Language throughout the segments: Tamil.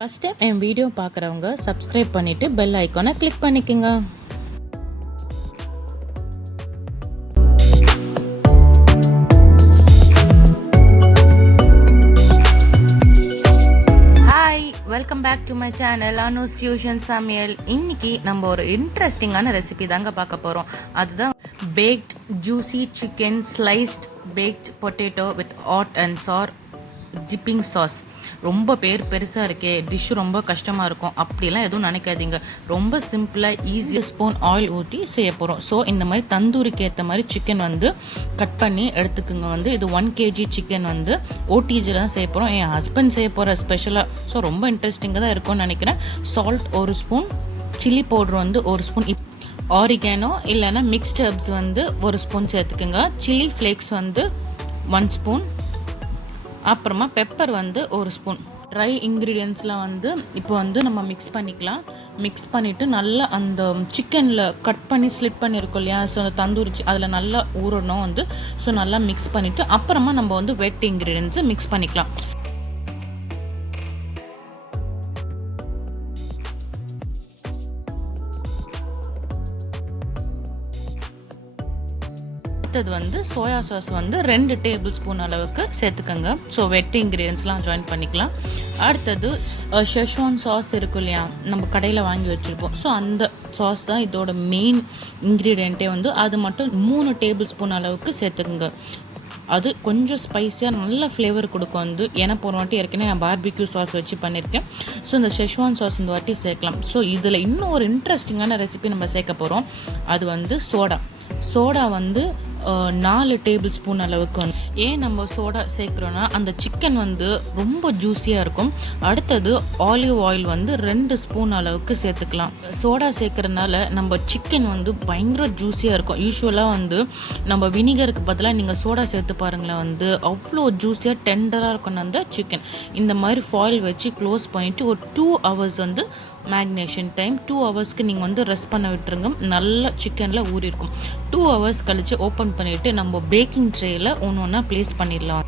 ஃபர்ஸ்ட் டைம் என் வீடியோ பார்க்குறவங்க சப்ஸ்கிரைப் பண்ணிவிட்டு பெல் ஐக்கானை கிளிக் பண்ணிக்கோங்க. Welcome back to my channel Anu's fusion சமையல். இன்னைக்கு நம்ம ஒரு இன்ட்ரெஸ்டிங்கான ரெசிபி தாங்க பார்க்க போகிறோம். அதுதான் baked juicy chicken sliced baked potato with hot and char dipping sauce. ரொம்ப பெருசாக இருக்கே, டிஷ்ஷு ரொம்ப கஷ்டமாக இருக்கும் அப்படிலாம் எதுவும் நினைக்காதீங்க. ரொம்ப சிம்பிளாக ஈஸியாக ஸ்பூன் ஆயில் ஊற்றி செய்ய போகிறோம். ஸோ இந்த மாதிரி தந்தூரிக்கு ஏற்ற மாதிரி சிக்கன் கட் பண்ணி எடுத்துக்குங்க. இது 1 kg சிக்கன் ஓடிஜியில் தான் செய்ய போகிறோம். என் ஹஸ்பண்ட் செய்ய போகிற ஸ்பெஷலாக. ஸோ ரொம்ப இன்ட்ரெஸ்டிங்காக தான் இருக்கும்னு நினைக்கிறேன். Salt 1 spoon, chilli powder 1 spoon, oregano இல்லைன்னா மிக்ஸ்ட் ஹெர்ப்ஸ் 1 ஸ்பூன் சேர்த்துக்குங்க. சில்லி ஃப்ளேக்ஸ் 1 ஸ்பூன், அப்புறமா பெப்பர் 1 ஸ்பூன். ட்ரை இன்க்ரீடியன்ட்ஸ்லாம் இப்போ நம்ம மிக்ஸ் பண்ணிக்கலாம். மிக்ஸ் பண்ணிவிட்டு நல்லா அந்த சிக்கனில் கட் பண்ணி ஸ்லிட் பண்ணியிருக்கோம் இல்லையா, ஸோ அந்த தந்தூரி அதில் நல்லா ஊறணும் ஸோ நல்லா மிக்ஸ் பண்ணிவிட்டு அப்புறமா நம்ம வெட் இன்க்ரீடியன்ட்ஸை மிக்ஸ் பண்ணிக்கலாம். அடுத்தது சோயா சாஸ் 2 டேபிள் ஸ்பூன் அளவுக்கு சேர்த்துக்கோங்க. ஸோ வெட் இன்க்ரீடியன்ஸ்லாம் ஜாயின் பண்ணிக்கலாம். அடுத்தது ஷெஷ்வான் சாஸ் இருக்கும் இல்லையா, நம்ம கடையில் வாங்கி வச்சுருப்போம். ஸோ அந்த சாஸ் தான் இதோட மெயின் இன்க்ரீடியண்ட்டே. அது மட்டும் 3 டேபிள் ஸ்பூன் அளவுக்கு சேர்த்துக்குங்க. அது கொஞ்சம் ஸ்பைஸியாக நல்ல ஃப்ளேவர் கொடுக்கும். ஏன்னா போன வாட்டி ஏற்கனவே நான் பார்பிக்யூ சாஸ் வச்சு பண்ணியிருக்கேன். ஸோ இந்த ஷெஷ்வான் சாஸ் இந்த வாட்டி சேர்க்கலாம். ஸோ இதில் இன்னும் ஒரு இன்ட்ரெஸ்டிங்கான ரெசிபி நம்ம சேர்க்க போகிறோம். அது சோடா 4 டேபிள் ஸ்பூன் அளவுக்கு. ஏன் நம்ம சோடா சேர்க்குறோன்னா அந்த சிக்கன் ரொம்ப ஜூஸியாக இருக்கும். அடுத்தது ஆலிவ் ஆயில் 2 ஸ்பூன் அளவுக்கு சேர்த்துக்கலாம். சோடா சேர்க்குறதுனால நம்ம சிக்கன் பயங்கர ஜூஸியாக இருக்கும். யூஸ்வலாக நம்ம வினிகருக்கு பதிலாக நீங்கள் சோடா சேர்த்து பாருங்களேன், அவ்வளோ ஜூஸியாக டெண்டராக இருக்கும் அந்த சிக்கன். இந்த மாதிரி ஃபாயில் வச்சு க்ளோஸ் பண்ணிவிட்டு ஒரு 2 ஹவர்ஸ் மேக்னேஷன் டைம் 2 ஹவர்ஸ்க்கு நீங்கள் ரெஸ்ட் பண்ண விட்டுருங்க. நல்லா சிக்கனில் ஊறி இருக்கும். 2 ஹவர்ஸ் கழித்து ஓப்பன் பண்ணிவிட்டு நம்ம பேக்கிங் ட்ரேயில் ஒன்று ப்ளேஸ் பண்ணிடலாம்.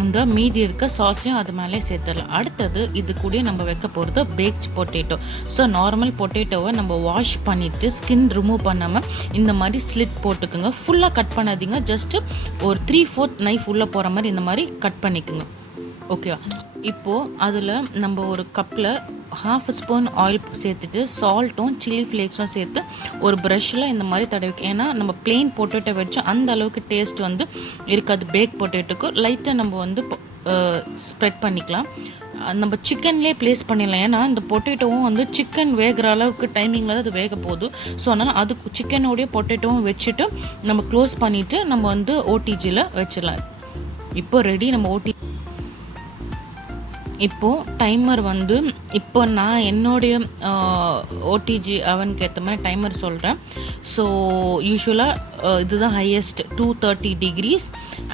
இந்த மீதி இருக்க சாஸையும் அது மேலே சேர்த்துடலாம். அடுத்தது இது கூட நம்ம வைக்க போகிறது பேக்ட் பொட்டேட்டோ. ஸோ நார்மல் பொட்டேட்டோவை நம்ம வாஷ் பண்ணிவிட்டு ஸ்கின் ரிமூவ் பண்ணாமல் இந்த மாதிரி ஸ்லிட் போட்டுக்குங்க. ஃபுல்லாக கட் பண்ணாதீங்க, ஜஸ்ட்டு ஒரு 3/4 நைஃப் உள்ளே போகிற மாதிரி இந்த மாதிரி கட் பண்ணிக்கோங்க. ஓகேவா? இப்போது அதில் நம்ம ஒரு கப்பில் 1/2 ஸ்பூன் ஆயில் சேர்த்துட்டு சால்ட்டும் சில்லி ஃப்ளேக்ஸும் சேர்த்து ஒரு ப்ரஷ்ஷில் இந்த மாதிரி தடவிக்கு. ஏன்னா நம்ம பிளெயின் பொட்டேட்டோ வச்சு அந்த அளவுக்கு டேஸ்ட் இருக்காது. பேக் பொட்டேட்டோக்கு லைட்டாக நம்ம ஸ்ப்ரெட் பண்ணிக்கலாம். நம்ம சிக்கன்லேயே ப்ளேஸ் பண்ணிடலாம். ஏன்னா இந்த பொட்டேட்டோவும் சிக்கன் வேகிற அளவுக்கு டைமிங்கில் தான் அது வேக போகுது. ஸோ அதனால் அதுக்கு சிக்கனோடைய பொட்டேட்டோவும் வச்சுட்டு நம்ம க்ளோஸ் பண்ணிவிட்டு நம்ம ஓடிஜியில் வச்சிடலாம். இப்போ ரெடி நம்ம இப்போது டைமர் இப்போ நான் என்னுடைய ஓடிஜி அவனுக்கு ஏற்ற மாதிரி டைமர் சொல்கிறேன். ஸோ யூஸ்வலாக இதுதான் ஹையஸ்ட் 230 degrees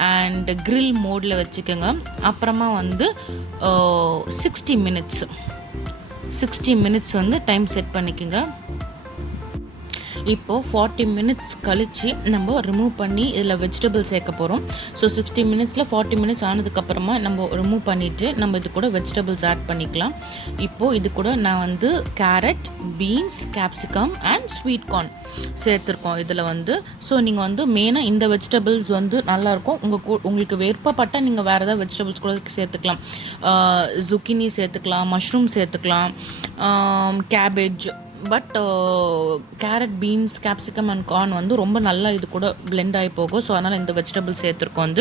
அண்ட் grill மோடில் வச்சுக்கோங்க. அப்புறமா 60 minutes டைம் செட் பண்ணிக்கோங்க. இப்போது 40 minutes கழித்து நம்ம ரிமூவ் பண்ணி இதில் வெஜிடபிள் சேர்க்க போகிறோம். ஸோ 60 minutesல 40 minutes ஆனதுக்கப்புறமா நம்ம ரிமூவ் பண்ணிவிட்டு நம்ம இது கூட வெஜிடபிள்ஸ் ஆட் பண்ணிக்கலாம். இப்போது இது கூட நான் carrot, beans, capsicum and sweet corn சேர்த்துருக்கோம் இதில். ஸோ நீங்கள் மெயினாக இந்த வெஜிடபிள்ஸ் நல்லாயிருக்கும். உங்களுக்கு விருப்பப்பட்ட நீங்கள் வேறு ஏதாவது வெஜிடபிள்ஸ் கூட சேர்த்துக்கலாம். zucchini சேர்த்துக்கலாம், மஷ்ரூம் சேர்த்துக்கலாம், cabbage. But carrot, beans, capsicum and corn ரொம்ப நல்லா இது கூட பிளெண்ட் ஆகி போகும். ஸோ அதனால் இந்த வெஜிடபிள்ஸ் சேர்த்துருக்கோம்.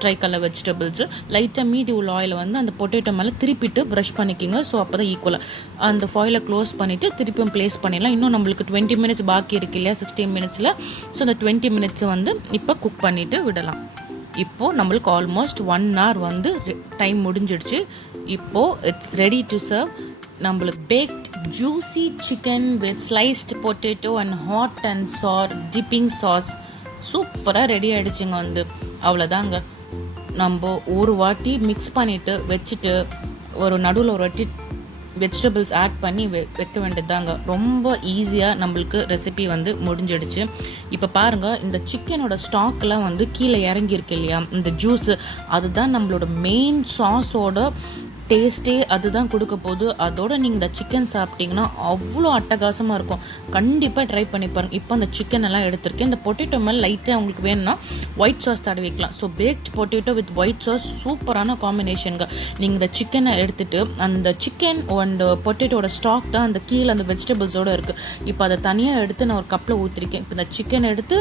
ட்ரை கலர் வெஜிடபிள்ஸு லைட்டாக மீதி உள்ள ஆயில் அந்த பொட்டேட்டோ மேலே திருப்பிட்டு ப்ரஷ் பண்ணிக்கோங்க. ஸோ அப்போ தான் ஈக்குவலாக அந்த ஃபாயிலை க்ளோஸ் பண்ணிவிட்டு திருப்பியும் ப்ளேஸ் பண்ணிடலாம். இன்னும் நம்மளுக்கு 20 minutes பாக்கி இருக்கு இல்லையா 16 minutesல. ஸோ அந்த 20 minutes இப்போ குக் பண்ணிவிட்டு விடலாம். இப்போது நம்மளுக்கு ஆல்மோஸ்ட் 1 hour டைம் முடிஞ்சிடுச்சு. இப்போது இட்ஸ் ரெடி டு சர்வ். நம்மளுக்கு baked juicy chicken with sliced potato and hot and char dipping sauce சூப்பராக ரெடி ஆகிடுச்சுங்க. அவ்வளோதாங்க. நம்ம ஒரு வாட்டி மிக்ஸ் பண்ணிவிட்டு வச்சுட்டு ஒரு நடுவில் ஒரு வாட்டி வெஜிடபிள்ஸ் ஆட் பண்ணி வைக்க வேண்டியதுதாங்க. ரொம்ப ஈஸியாக நம்மளுக்கு ரெசிபி முடிஞ்சிடுச்சு. இப்போ பாருங்கள், இந்த சிக்கனோட ஸ்டாக்லாம் கீழே இறங்கியிருக்கு இல்லையா, இந்த ஜூஸு அதுதான் நம்மளோட மெயின் சாஸோட டேஸ்ட்டே அதுதான் கொடுக்க போகுது. அதோட நீங்கள் இந்த சிக்கன் சாப்பிட்டீங்கன்னா அவ்வளோ அட்டகாசமாக இருக்கும். கண்டிப்பாக ட்ரை பண்ணி பாருங்கள். இப்போ அந்த சிக்கன் எல்லாம் எடுத்திருக்கேன். இந்த பொட்டேட்டோ மேலே லைட்டாக உங்களுக்கு வேணும்னா ஒயிட் சாஸ் தடவிக்கலாம். So baked potato with white sauce சூப்பரான காம்பினேஷனுங்க. நீங்கள் இந்த சிக்கனை எடுத்துகிட்டு அந்த சிக்கன் அண்ட் பொட்டேட்டோட ஸ்டாக் தான் அந்த கீழே அந்த வெஜிடபிள்ஸோடு இருக்குது. இப்போ அதை தனியாக எடுத்து நான் ஒரு கப்பில் ஊற்றிருக்கேன். இப்போ இந்த சிக்கன் எடுத்து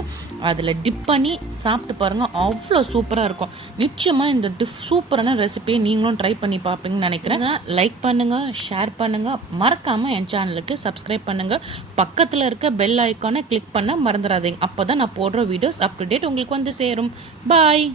அதில் டிப் பண்ணி சாப்பிட்டு பாருங்கள், அவ்வளோ சூப்பராக இருக்கும். நிச்சயமாக இந்த சூப்பரான ரெசிபியை நீங்களும் ட்ரை பண்ணி பார்ப்பீங்க நினைக்கிறேன். லைக் பண்ணுங்க, ஷேர் பண்ணுங்க, மறக்காம என் சேனலுக்கு சப்ஸ்கிரைப் பண்ணுங்க. பக்கத்துல இருக்க பெல் ஐக்கானை கிளிக் பண்ண மறந்துடாதீங்க. அப்பதான் நான் போடுற வீடியோஸ் அப் டு டேட் உங்களுக்கு சேரும். பாய்.